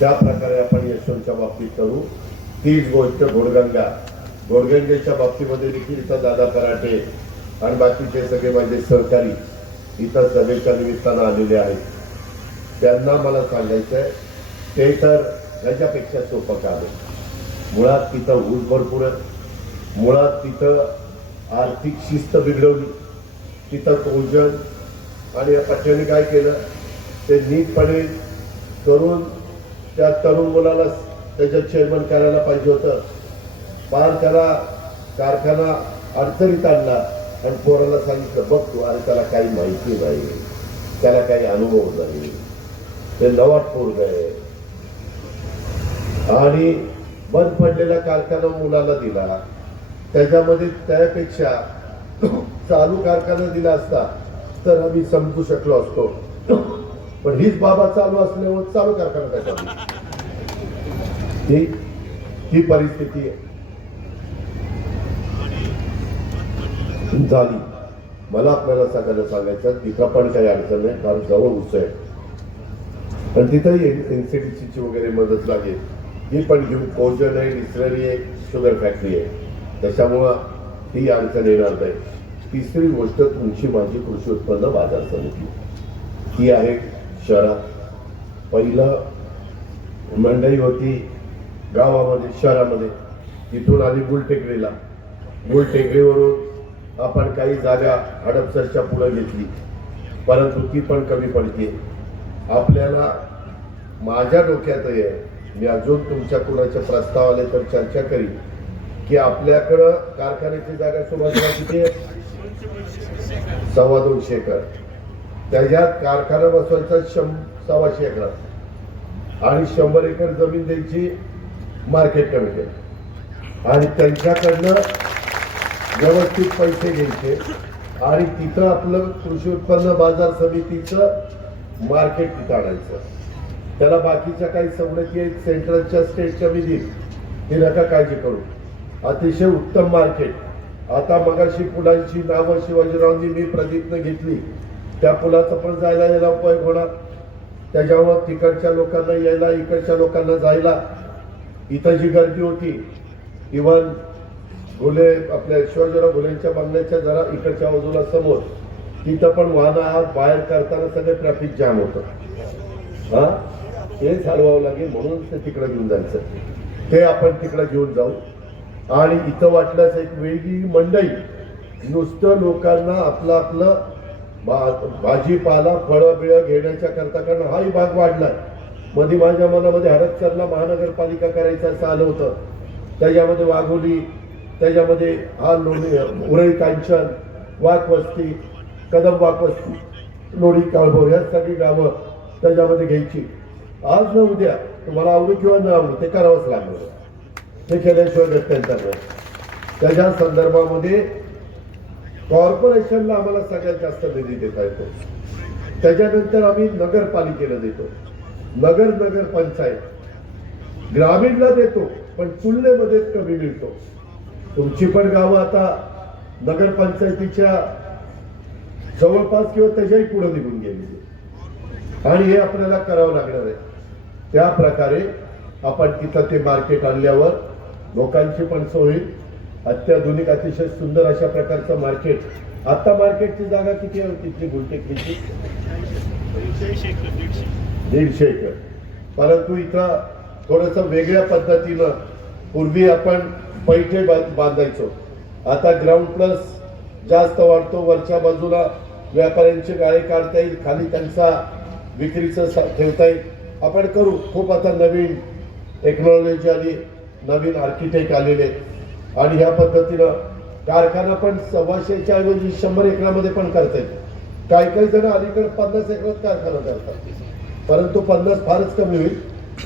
त्या प्रकारे आपण यशवंतच्या बाबतीत करू. तीच गोष्ट घोडगंगेच्या बाबतीमध्ये देखील इथं दादा कराटे आणि बाकीचे सगळे माझे सहकारी इथं सभेच्या निमित्तानं आलेले आहेत. त्यांना मला सांगायचंय, ते तर ह्याच्यापेक्षा सोपं काम आहे. मुळात तिथं ऊस भरपूर आहे, मुळात तिथं आर्थिक शिस्त बिघडवली, तिथं ओझन, आणि या पक्षाने काय केलं, ते नीटपणे करून त्या तरुण मुलाला त्याच्यात चेअरमन करायला पाहिजे होतं. पार त्याला कारखाना अडचणीत आणला आणि पोराला सांगितलं, बघ तू, अरे त्याला काही माहिती नाही, त्याला काही अनुभव नाही, ते नवाट पोरग आहे. आणि बंद पडलेला कारखाना मुलाला दिला, त्याच्यामध्ये त्यापेक्षा चालू कारखाना दिला असता तर आम्ही समजू शकलो असतो. पण हीच बाबा चालू असल्यामुळे चालू कारखाना त्याच्या ही परिस्थिती झाली. मला आपल्याला सगळ्यांना सांगायचं, तिथं पण काही अडचण नाही, कारण जवळ उच आहे आणि तिथंही एनसीडीसी वगैरे मदत लागेल. ही पण घेऊन कोजन आहे, डिस्टलरी आहे, शुगर फॅक्टरी आहे, त्याच्यामुळं ही अडचण येणार नाही. तिसरी गोष्ट तुमची माझी कृषी उत्पन्न बाजार समिती ही आहे शहरात. पहिलं मंडई होती गावामध्ये, शहरामध्ये, तिथून आली गुलटेकडीला. गुलटेकडीवरून आपण काही जागा हडपसरच्या पुढे घेतली, परंतु ती पण कमी पडते आपल्याला. माझ्या डोक्यात आहे, मी अजून तुमच्या कुणाचे प्रस्ताव आले तर चर्चा करीन, की आपल्याकडं कारखान्याची जागा सुरुवातीला किती आहे? 250 एकर. त्याच्यात कारखाना बसवायचा 125 एकर आणि 100 एकर जमीन द्यायची मार्केट कमिटी आणि त्यांच्याकडनं व्यवस्थित पैसे घ्यायचे आणि तिथं आपलं कृषी उत्पन्न बाजार समितीचं मार्केट तिथं आणायचं. त्याला बाकीच्या काही सवलती आहेत सेंट्रलच्या, स्टेटच्या विधी, ही नका काळजी करू. अतिशय उत्तम मार्केट. आता मगाशी पुलांची नावं शिवाजीरावांनी मी प्रदीपनं घेतली, त्या पुलाचं पण जायला यायला उपयोग होणार. त्याच्यावर तिकडच्या लोकांना यायला, इकडच्या लोकांना जायला. इथं जी गर्दी होती, इव्हन घुले आपल्या शिवाजीराव घुलेंच्या बंगल्याच्या जरा इकडच्या बाजूला समोर, तिथं पण वाहनं बाहेर करताना सगळं ट्रॅफिक जाम होतं. हा, हे चालवावं लागेल, म्हणून ते तिकडे घेऊन जायचं. ते आपण तिकडे घेऊन जाऊ आणि इथं वाटल्यास एक वेगळी मंडई, नुसतं लोकांना आपलं भाजीपाला फळं बिळं घेण्याच्या करता, कारण हाही भाग वाढलाय. मध्ये माझ्या मनामध्ये हडपसरला महानगरपालिका करायचं असं आलं होतं. त्याच्यामध्ये वाघोली, त्याच्यामध्ये हा लोणी, उरळी कांचन, वाघवस्ती, कदम वाघवस्ती, लोणी काळभोर, या सगळी गावं त्याच्यामध्ये घ्यायची. आज न उद्या तुम्हाला आवडू किंवा न आवडू ते करावंच लागणार. ते केल्याशिवाय गत्यंतर नाही. त्याच्या संदर्भामध्ये कॉर्पोरेशनला आम्हाला सगळ्यात जास्त निधी देता येतो. त्याच्यानंतर आम्ही नगरपालिकेला देतो, नगर पंचायत, ग्रामीणला देतो, पण तुलनेमध्ये कमी मिळतो. तुमची पण गावं आता नगरपंचायतीच्या जवळपास किंवा त्याच्याही पुढे निघून गेलेली आणि हे आपल्याला करावं लागणार आहे. त्या प्रकारे आपण तिथं ते मार्केट आणल्यावर लोकांची पण सोय, अत्याधुनिक अतिशय सुंदर अशा प्रकारचं मार्केट. आता मार्केटची जागा किती आहे तिथली गुलटेकडीची? 150 एकर. परंतु इथं थोडस वेगळ्या पद्धतीनं, पूर्वी आपण पैठे बांधायचो, आता ग्राउंड प्लस जास्त वाढतो. वरच्या बाजूला व्यापाऱ्यांचे गाळे काढता येईल, खाली त्यांचा विक्रीचं ठेवता येईल. आपण करू. खूप आता नवीन टेक्नॉलॉजी आली, नवीन आर्किटेक्ट आलेले आणि ह्या पद्धतीनं कारखाना पण 125च्या ऐवजी 100 एकरामध्ये पण करता येईल. काही जण अलीकडे 50 एकरात कारखाना करतात, परंतु 50 फारच कमी होईल.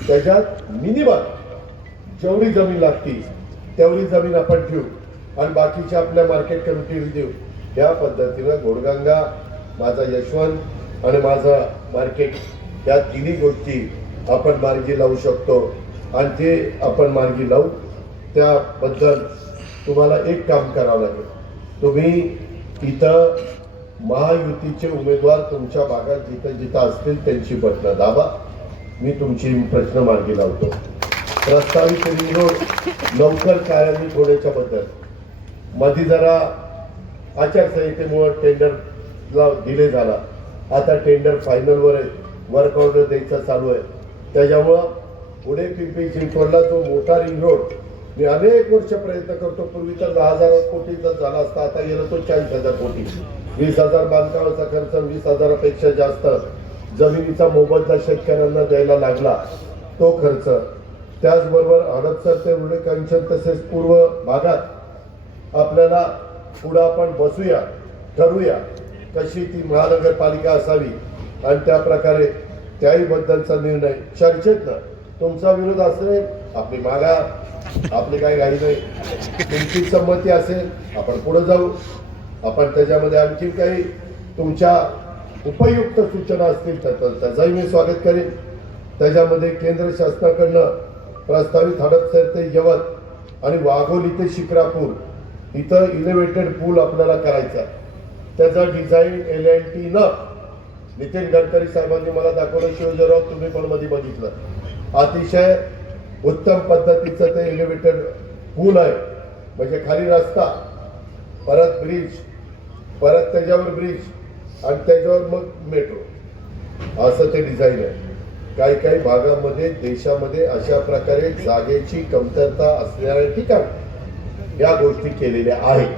त्याच्यात मिनिमम जेवढी जमीन लागती तेवढी जमीन आपण ठेवू आणि बाकीच्या आपल्या मार्केट कमिटीला देऊ. या पद्धतीनं घोडगंगा, माझा यशवंत आणि माझा मार्केट, या तिन्ही गोष्टी आपण मार्गी लावू शकतो आणि ते आपण मार्गी लावू. त्याबद्दल तुम्हाला एक काम करावं लागेल. तुम्ही इथं महायुतीचे उमेदवार तुमच्या भागात जिथं जिथं असतील त्यांची बटणं दाबा. मी तुमची प्रश्न मार्गी लावतो. प्रस्तावित रिंग रोड लवकर कार्यान्वित होण्याच्या बद्दल मध्ये जरा आचारसंहितेमुळे टेंडरला डिले झाला. आता टेंडर फायनलवर आहे, वर्क ऑर्डर द्यायचा चालू आहे. त्याच्यामुळं पुढे पिंपरी चिंचवडला जो मोठा रिंग रोड मी अनेक वर्ष प्रयत्न करतो. पूर्वी तर 10,000 कोटीचा झाला असता, आता गेला तो 40,000 कोटी. 20,000 बांधकामाचा खर्च, 20,000पेक्षा जास्त जमिनीचा मोबदला शेतकऱ्यांना द्यायला लागला. तो खर्च त्याचबरोबर हडपसर ते उरळी कांचन तसेच पूर्व भागात आपल्याला पुढे आपण बसूया, ठरवूया कशी ती महानगरपालिका असावी आणि त्या प्रकारे त्याही बद्दलचा निर्णय चर्चेत ना तुमचा विरोध असेल आपली मागा, आपली काही घाई नाही, तुमची संमती असेल आपण पुढे जाऊ. आपण त्याच्यामध्ये आणखी काही तुमच्या उपयुक्त सूचना असतील तर त्याचंही मी स्वागत करेन. त्याच्यामध्ये केंद्र शासनाकडनं प्रस्तावित हडपसर ते यवत आणि वाघोली ते शिक्रापूर इथं इलेव्हेटेड पूल आपल्याला करायचा. त्याचा डिझाईन L&T न नितीन गडकरी साहेबांनी मला दाखवलं, शिवजराव तुम्ही पण मध्ये बघितलं, अतिशय उत्तम पद्धतीचं ते एलिव्हेटेड पूल आहे. म्हणजे खाली रस्ता, परत ब्रिज, परत त्याच्यावर ब्रिज आणि त्याच्यावर मग मेट्रो, असं ते डिझाईन आहे. काही काही भागामध्ये देशामध्ये अशा प्रकारे जागेची कमतरता असलेल्या ठिकाणी या गोष्टी केलेल्या आहेत.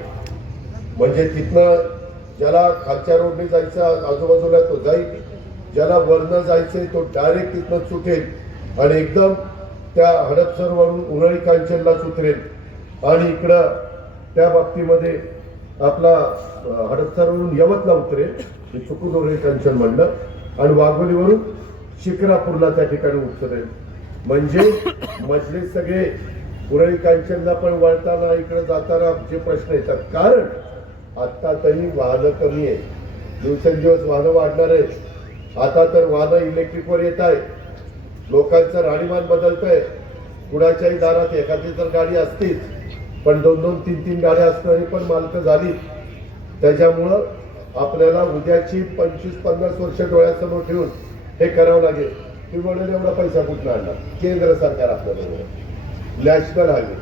म्हणजे तिथनं ज्याला खालच्या रोडने जायचं आजूबाजूला तो जाईल, ज्याला वरनं जायचंय तो डायरेक्ट तिथनं सुटेल आणि एकदम त्या हडपसरवरून उरळी कांचनला उतरेल. आणि इकडं त्या बाबतीमध्ये आपला हडपसरवरून यवतला उतरेल, चुकून उरळी कांचन म्हणलं, आणि वाघोलीवरून शिक्रापूरला त्या ठिकाणी उतरेल. म्हणजे मधले सगळे उरळी कांचनला पण वळताना इकडे जाताना जे प्रश्न येतात, कारण आता तरी वाहनं कमी आहे, दिवसेंदिवस वाहनं वाढणार आहेत. आता तर वाहनं इलेक्ट्रिकवर येत आहे, लोकांचं राहणीमान बदलत आहे. कुणाच्याही दारात एखादी तर गाडी असतीच, पण 2-2, 3-3 गाड्या असणारी पण मालकं झाली. त्याच्यामुळं आपल्याला उद्याची 25-50 वर्ष डोळ्यासमोर ठेवून हे करावं लागेल. तुम्ही म्हणून एवढा पैसा कुठून आणला? केंद्र सरकार आपल्याबरोबर, नॅशनल हायवे,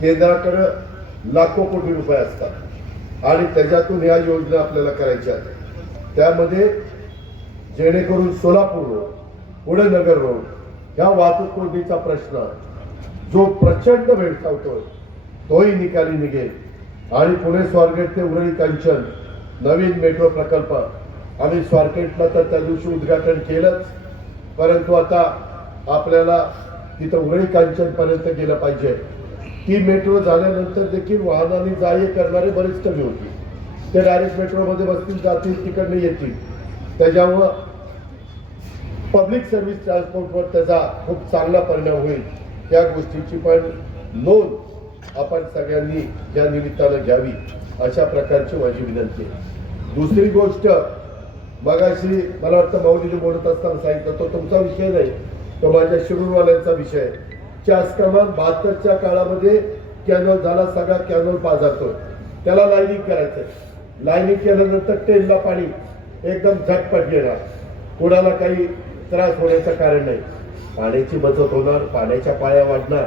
केंद्राकडे लाखो कोटी रुपये असतात आणि त्याच्यातून या योजना आपल्याला करायच्या आहेत. त्यामध्ये जेणेकरून सोलापूर रोड, पुणे नगर रोड, ह्या वाहतूक कोंडीचा प्रश्न जो प्रचंड भेडसावतोय तोही निकाली निघेल. आणि पुणे स्वारगेट ते उरळी कांचन नवीन मेट्रो प्रकल्प, आम्ही स्वारगेटला तर त्या दिवशी उद्घाटन केलंच, परंतु आता आपल्याला तिथं उरळी कांचन पर्यंत गेलं पाहिजे. ती मेट्रो झाल्यानंतर देखील वाहनाने जा-ये करणारे बरेच कमी होतील. ते डायरेक्ट मेट्रोमध्ये बसतील, जातील, तिकडनं येतील. त्याच्यामुळं पब्लिक सर्व्हिस ट्रान्सपोर्टवर त्याचा खूप चांगला परिणाम होईल. त्या गोष्टीची पण नोंद आपण सगळ्यांनी या निमित्तानं घ्यावी, अशा प्रकारची माझी विनंती आहे. दुसरी गोष्ट, मगाशी मला वाटतं माऊलीने बोलत असताना सांगितलं, तो तुमचा विषय नाही, तो माझ्या शिरूरवाल्यांचा विषय आहे. कमान 72च्या काळामध्ये कॅनॉल झाला, सगळा कॅनॉल पाजारतोय, त्याला लाईनिंग करायचंय. लाईनिंग केल्यानंतर टेलला पाणी एकदम झटपट येणार, कुणाला काही त्रास होण्याचं कारण नाही. पाण्याची बचत होणार, पाण्याच्या पाया वाढणार,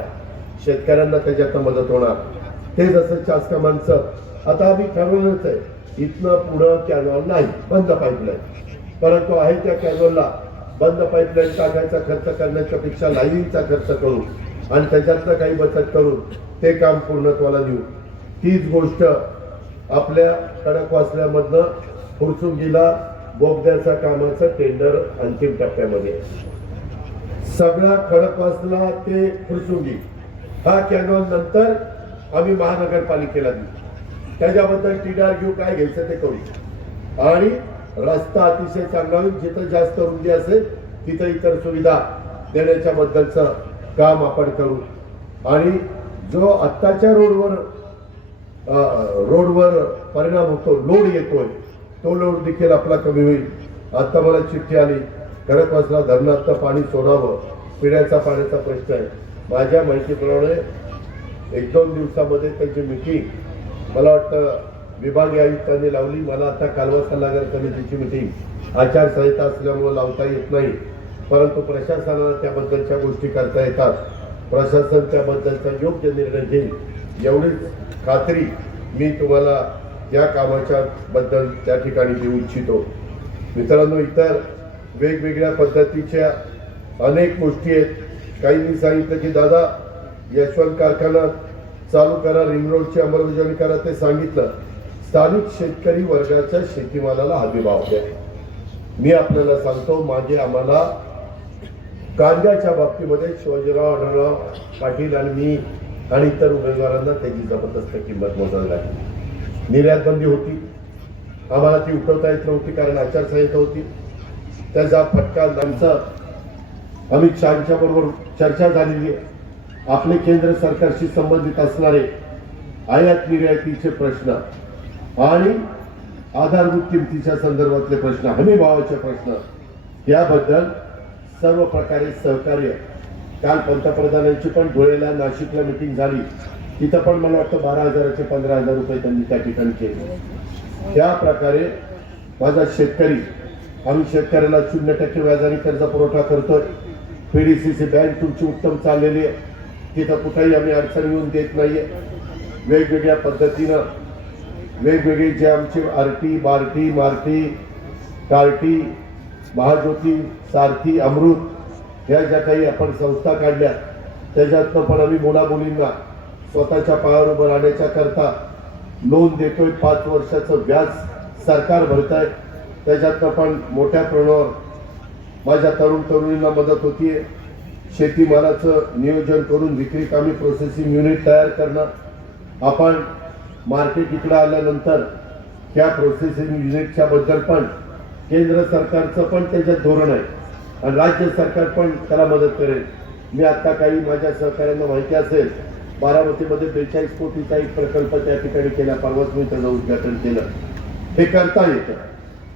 शेतकऱ्यांना त्याच्यात मदत होणार. ते जसं चासकामांचं आता आम्ही ठरवलंच आहे, इथनं पुढं कॅनॉल नाही, बंद पाईपलाईन. परंतु आहे त्या कॅनॉलला बंद पाईपलाईन टाकायचा खर्च करण्याच्या पेक्षा लाईनिंगचा खर्च करू आणि त्याच्यातलं काही बचत करून ते काम पूर्णत्वाला नेऊ. तीच गोष्ट आपल्या खडकवासल्यामधनं फुरसुंगीला बोगद्याच्या कामाचं टेंडर अंतिम टप्प्यामध्ये. सगळा खडकवासला ते फुरसुंगी हा कॅनॉल नंतर आम्ही महानगरपालिकेला देऊ. त्याच्याबद्दल टीडार घेऊ, काय घ्यायचं ते करू. आणि रस्ता अतिशय चांगला होईल, जिथं जास्त रुंदी असेल तिथं इतर सुविधा देण्याच्या बद्दलचं काम आपण करू. आणि जो आत्ताच्या रोडवर परिणाम होतो, लोड येतोय, तो लोड देखील आपला कमी होईल. आता मला चिठ्ठी आली, खडकवासला धरणातलं पाणी सोडावं, पिण्याचा पाण्याचा प्रश्न आहे. माझ्या माहितीप्रमाणे 1-2 दिवसामध्ये त्याची मीटिंग मला वाटतं विभागीय आयुक्तांनी लावली. मला आता कालवा सल्लागार समितीची मीटिंग आचारसंहिता असल्यामुळे लावता येत नाही, परंतु प्रशासनाला त्याबद्दलच्या गोष्टी करता येतात. प्रशासन त्याबद्दलचा योग्य निर्णय घेईल, एवढीच खात्री मी तुम्हाला या कामाच्या बद्दल त्या ठिकाणी देऊ इच्छितो. मित्रांनो, इतर वेगवेगळ्या पद्धतीच्या अनेक गोष्टी आहेत. काहींनी सांगितलं की दादा यशवंत कारखाना चालू करा, रिंग रोडची अंमलबजावणी करा, ते सांगितलं. स्थानिक शेतकरी वर्गाच्या शेतीमालाला हमी भाव द्या. मी आपल्याला सांगतो, मागे आम्हाला कांद्याच्या बाबतीमध्ये शिवाजीराव आढळराव पाटील आणि मी आणि इतर उमेदवारांना त्याची जबरदस्त किंमत मोजावी लागली. निर्यात बंदी होती, आम्हाला ती उठवता येत नव्हती कारण आचारसंहिता होती. त्याचा फटका आमचा अमित शहाच्या बरोबर चर्चा झालेली आहे. आपले केंद्र सरकारशी संबंधित असणारे आयात निर्यातीचे प्रश्न आणि आधारभूत किमतीच्या संदर्भातले प्रश्न, हमी भावाचे प्रश्न, याबद्दल सर्व प्रकारे सहकार्य. काल पंतप्रधानांची पण धुळेला नाशिकला मिटिंग झाली, तिथं पण मला वाटतं 12,000चे 15,000 रुपये त्यांनी त्या ठिकाणी केले. त्या प्रकारे माझा शेतकरी, आम्ही शेतकऱ्याला 0% व्याजाने कर्ज पुरवठा करतोय. PDCC बँक तुमची उत्तम चाललेली आहे, तिथं कुठेही आम्ही अडचण येऊन देत नाहीये. वेगवेगळ्या पद्धतीनं वेगवेगळे जे आमचे आरटी, बार्टी, मारटी, कार्टी, महाज्योती, सारथी, अमृत ह्या ज्या काही आपण संस्था काढल्या, त्याच्यातनं पण आम्ही मुलामुलींना स्वतःच्या पायावर उभं राहण्याच्या करता लोन देतोय. 5 वर्षाचं व्याज सरकार भरत आहे. त्याच्यातनं पण मोठ्या प्रमाणावर माझ्या तरुणींना मदत होतीये. शेतीमालाचं नियोजन करून विक्री कामी प्रोसेसिंग युनिट तयार करणं. आपण मार्केट इकडं आल्यानंतर त्या प्रोसेसिंग युनिटच्या बद्दल पण केंद्र सरकारचं पण त्याच्यात धोरण आहे आणि राज्य सरकार पण त्याला मदत करेल. मी आता काही माझ्या सहकाऱ्यांना माहिती असेल, बारामतीमध्ये 42 कोटीचा एक प्रकल्प त्या ठिकाणी केला. परवाच मी त्याचं उद्घाटन केलं. हे करता येतं.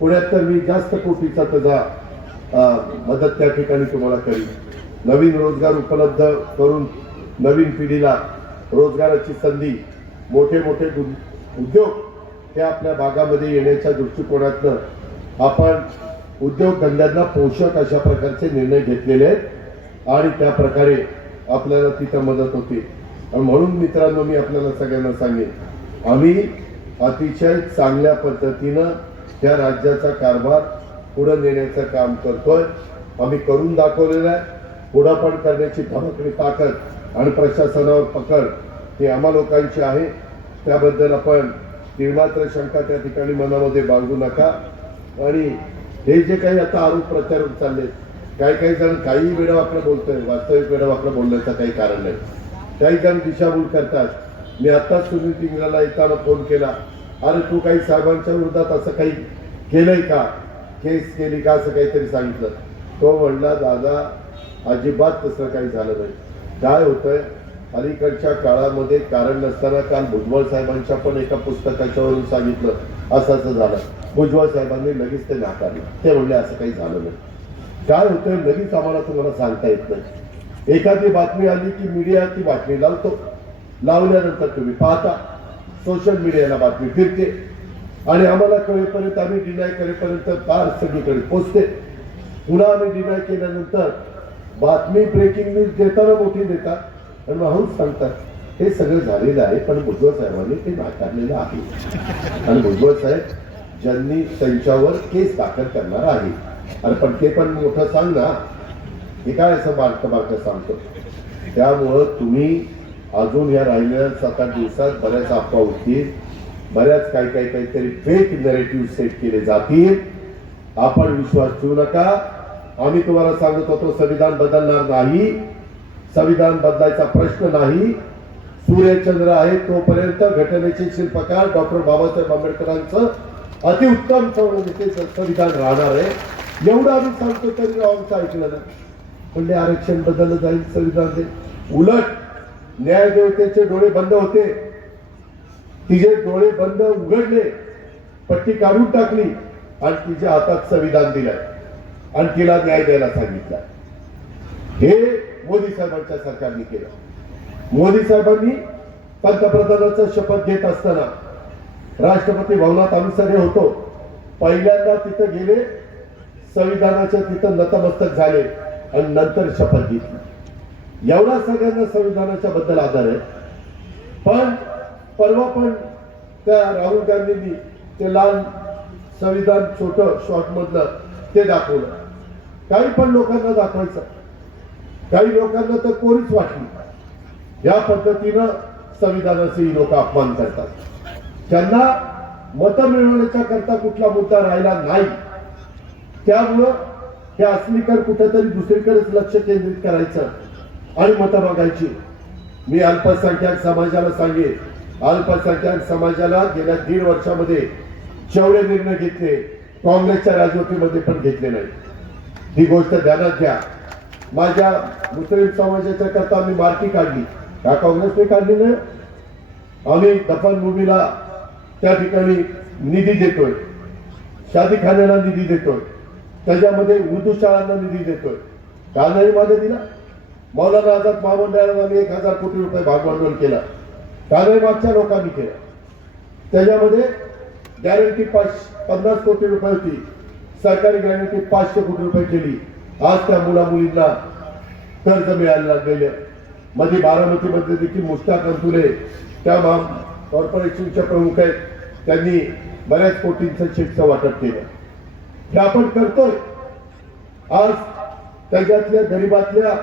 पुण्यात तर मी जास्त कोटीचा त्याचा मदत त्या ठिकाणी तुम्हाला करीन. नवीन रोजगार उपलब्ध करून नवीन पिढीला रोजगाराची संधी, मोठे मोठे उद्योग हे आपल्या भागामध्ये येण्याच्या दृष्टिकोनातनं आपण उद्योगधंद्यांना पोषक अशा प्रकारचे निर्णय घेतलेले आहेत आणि त्या प्रकारे आपल्याला तिथं मदत होते. आणि म्हणून मित्रांनो, मी आपल्याला सगळ्यांना सांगेन, आम्ही अतिशय चांगल्या पद्धतीनं त्या राज्याचा कारभार पुढे नेण्याचं काम करतोय. आम्ही करून दाखवलेलं आहे. पुढं पण करण्याची धमकडी, ताकद आणि प्रशासनावर पकड ही आम्हा लोकांची आहे. त्याबद्दल आपण निर्मात्र शंका त्या ठिकाणी मनामध्ये बाळगू नका. आणि हे जे काही आता आरोप प्रत्यारोप चाललेत, काही जण काही वेळावाकडे बोलतोय, वास्तविक वेळावाकडे बोलण्याचं काही कारण नाही. काही जण दिशाभूल करतात. मी आत्ताच सुनील पिंगळाला येताना फोन केला, अरे तू काही साहेबांच्या विरोधात असं काही केलंय का, केस केली का, असं काहीतरी सांगितलं. तो म्हणला, दादा अजिबात तसं काही झालं नाही. काय होतंय, अलीकडच्या काळामध्ये कारण नसताना काल भुजबळ साहेबांच्या पण एका पुस्तकाच्या वरून सांगितलं असं असं झालं. भुजबळ साहेबांनी लगेच ते नाकारलं. ते म्हणले असं काही झालं नाही. काय होतंय लगेच आम्हाला तुम्हाला सांगता येत नाही. एखादी बातमी आली की मीडिया ती बातमी लावतो, लावल्यानंतर तुम्ही पाहता सोशल मीडियाला बातमी फिरते आणि आम्हाला कळेपर्यंत, आम्ही डिनाय करेपर्यंत फार सगळीकडे पोचते. पुन्हा आम्ही डिनाय केल्यानंतर बातमी ब्रेकिंग न्यूज देताना मोठी देतात आणि हळूच सांगतात हे सगळं झालेलं आहे, पण भुजबळ साहेबांनी ते नाकारलेलं आहे आणि भुजबळ साहेब ज्यांनी त्यांच्यावर केस दाखल करणार आहे. अरे पण ते पण मोठं सांग ना, हे काय असं बारकं सांगतो. त्यामुळं तुम्ही अजून या राहिलेल्या 7-8 दिवसात बऱ्याच अफवा होतील, बऱ्याच काहीतरी फेक नरेटिव्ह सेट केले जातील. आपण विश्वास ठेवू नका. आम्ही तुम्हाला सांगत होतो संविधान बदलणार नाही, संविधान बदलायचा प्रश्न नाही. सूर्यचंद्र आहे तोपर्यंत घटनेचे शिल्पकार डॉक्टर बाबासाहेब आंबेडकरांचं अतिउत्तम संविधान राहणार आहे. एवढं आम्ही सांगतो तरी आमचं ऐकलं नाही. म्हणजे आरक्षण बदललं जाईल संविधान दे. उलट न्यायदेवतेचे डोळे बंद होते, तिचे डोळे बंद उघडले, पट्टी काढून टाकली आणि तिच्या हातात संविधान दिलंय आणि तिला न्याय द्यायला सांगितलं. हे मोदी साहेबांच्या सरकारने केलं. मोदी साहेबांनी पंतप्रधानाचा शपथ घेत असताना राष्ट्रपती भवनात आम्ही सगळे होतो. पहिल्यांदा तिथं गेले, संविधानाच्या तिथं नतमस्तक झाले आणि नंतर शपथ घेतली. एवढा सगळ्यांना संविधानाच्या बद्दल आदर आहे. पण परवा पण त्या राहुल गांधींनी ते लाल संविधान छोटं शॉर्ट मधलं ते दाखवलं. काही पण लोकांना दाखवायचं, काही लोकांना तर कोरीच वाटली. या पद्धतीनं संविधानाचे लोक अपमान करतात. त्यांना मतं मिळवण्याच्या करता कुठला मुद्दा राहिला नाही. त्यामुळं हे असलीकर कुठेतरी दुसरीकडेच लक्ष केंद्रित करायचं आणि मतं मागायची. मी अल्पसंख्याक समाजाला सांगेन, अल्पसंख्याक समाजाला गेल्या 1.5 वर्षामध्ये जेवढे निर्णय घेतले काँग्रेसच्या राजवटीमध्ये पण घेतले नाही. ही गोष्ट ध्यानात घ्या. माझ्या मुस्लिम समाजाच्या करता आम्ही मार्की काढली, का काँग्रेसने काढली नाही? आम्ही दफनभूमीला त्या ठिकाणी निधी देतोय, शादीखान्याला निधी देतोय, त्याच्यामध्ये उर्दू शाळांना निधी देतोय. का नाही मागे दिला? मौलाना आझाद महामंडळाने आम्ही 1000 कोटी रुपये भागभांडवल केलं. का नाही मागच्या लोकांनी केलं? त्याच्यामध्ये गॅरंटी 50 कोटी रुपये होती, सरकारी गॅरंटी 500 कोटी रुपये केली. आज त्या मुला मुलींना कर्ज मिळायला लागलेलं. मध्ये बारामतीमध्ये देखील मुश्ताक अंतुले त्या कॉर्पोरेशनचे प्रमुख आहेत, त्यांनी बऱ्याच कोटींचं चेकचं वाटप केलं. हे आपण करतोय. आज त्याच्यातल्या गरीबातल्या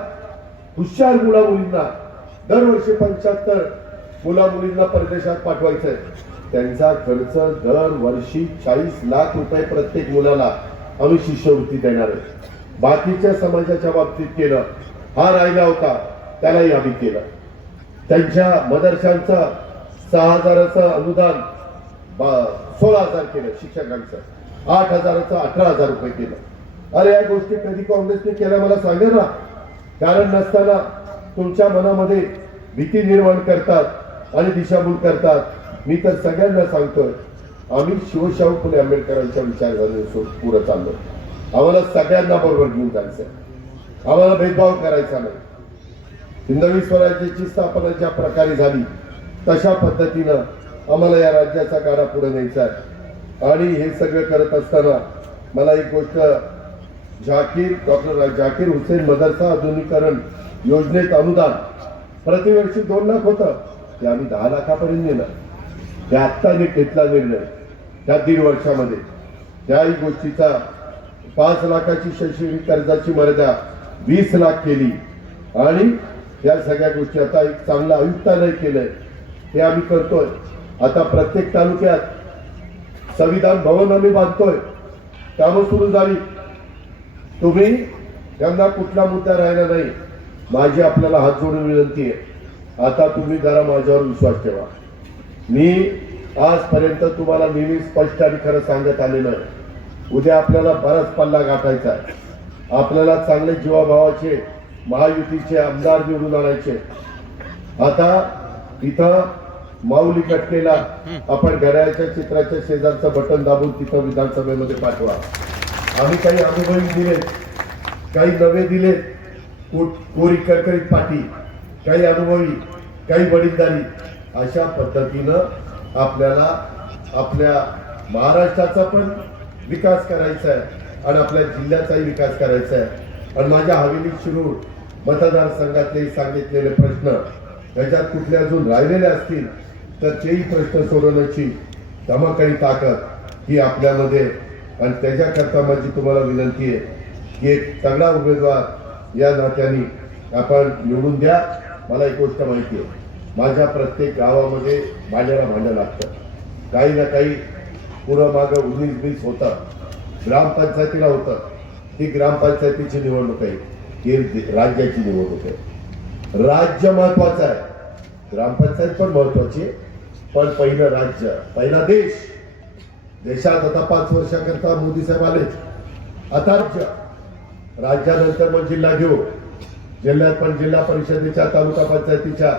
हुशार मुला मुलींना दरवर्षी 75 मुला मुलींना परदेशात पाठवायचंय. त्यांचा खर्च दरवर्षी 40 लाख रुपये प्रत्येक मुलाला आम्ही शिष्यवृत्ती देणार आहे. बाकीच्या समाजाच्या बाबतीत केलं, हा राहिला होता त्यालाही आम्ही केलं. त्यांच्या मदरशांचं 6,000चं अनुदान 16,000 केलं, शिक्षकांचं 8,000चं 18,000 रुपये केलं. अरे या गोष्टी कधी काँग्रेसने केल्या मला सांगा ना. कारण नसताना तुमच्या मनामध्ये भीती निर्माण करतात आणि दिशाभूल करतात. मी तर सगळ्यांना सांगतोय, आम्ही शिवशाहू फुले आंबेडकरांच्या विचारधारेने पुढे चाललो. आम्हाला सगळ्यांना बरोबर घेऊन जायचं, आम्हाला भेदभाव करायचा नाही. हिंदवी स्वराज्याची स्थापना ज्या प्रकारे झाली तशा पद्धतीनं आम्हाला या राज्याचा गाडा पुढे न्यायचा आहे. आणि हे सगळं करत असताना मला एक गोष्ट, डॉक्टर झाकीर हुसेन मदरसा आधुनिकीकरण योजनेत अनुदान प्रतिवर्षी 2 लाख होतं, ते आम्ही 10 लाखापर्यंत नेलं. ते आत्ता घेतला निर्णय त्या 1.5 वर्षामध्ये. त्याही गोष्टीचा 5 लाखाची शैक्षणिक कर्जाची मर्यादा 20 लाख केली. आणि या सगळ्या गोष्टी आता एक चांगला आयुक्तालय केलंय, हे आम्ही करतोय. आता प्रत्येक तालुक्यात संविधान भवन आम्ही बांधतोय, कामं सुरू झाली. तुम्ही त्यांना कुठला मुद्दा राहिला नाही. माझी आपल्याला हात जोडून विनंती आहे, आता तुम्ही जरा माझ्यावर विश्वास ठेवा. मी आजपर्यंत तुम्हाला नेहमी स्पष्ट आणि खरं सांगत आलेलं आहे. उद्या आपल्याला बराच पल्ला गाठायचा आहे. आपल्याला चांगले जीवाभावाचे महायुतीचे आमदार निवडून आणायचे. आता इथं माऊली कटकेला आपण घड्याळाच्या चित्राच्या शेजारचं बटन दाबून तिथं विधानसभेमध्ये पाठवा. आम्ही काही अनुभवी दिले, काही नवे दिले, कोरी करकरीत पाठी, काही अनुभवी, काही वडीलधारी. अशा पद्धतीनं आपल्याला आपल्या महाराष्ट्राचा पण विकास करायचा आहे आणि आपल्या जिल्ह्याचाही विकास करायचा आहे. आणि माझ्या हवेली शिरूर मतदारसंघातले सांगितलेले प्रश्न त्याच्यात कुठले अजून राहिलेले असतील तर तेही प्रश्न सोडवण्याची धमक आणि ताकद ही आपल्यामध्ये. आणि त्याच्याकरता माझी तुम्हाला विनंती आहे की एक तगडा उमेदवार या नात्याने आपण निवडून द्या. मला एक गोष्ट माहिती आहे, माझ्या प्रत्येक गावामध्ये भांड्याला भांडं लागतं. काही ना काही पुढं मागं 19-20 होतं. ग्रामपंचायतीला होतं. ही ग्रामपंचायतीची निवडणूक आहे, ही राज्याची निवडणूक आहे. राज्य महत्वाचं आहे, ग्रामपंचायत पण महत्वाची आहे, पण पहिलं राज्य, पहिला देश. देशात आता 5 वर्षाकरता मोदी साहेब आले. आता राज्य, राज्यानंतर मग जिल्हा घेऊ. जिल्ह्यात पण जिल्हा परिषदेच्या, तालुका पंचायतीच्या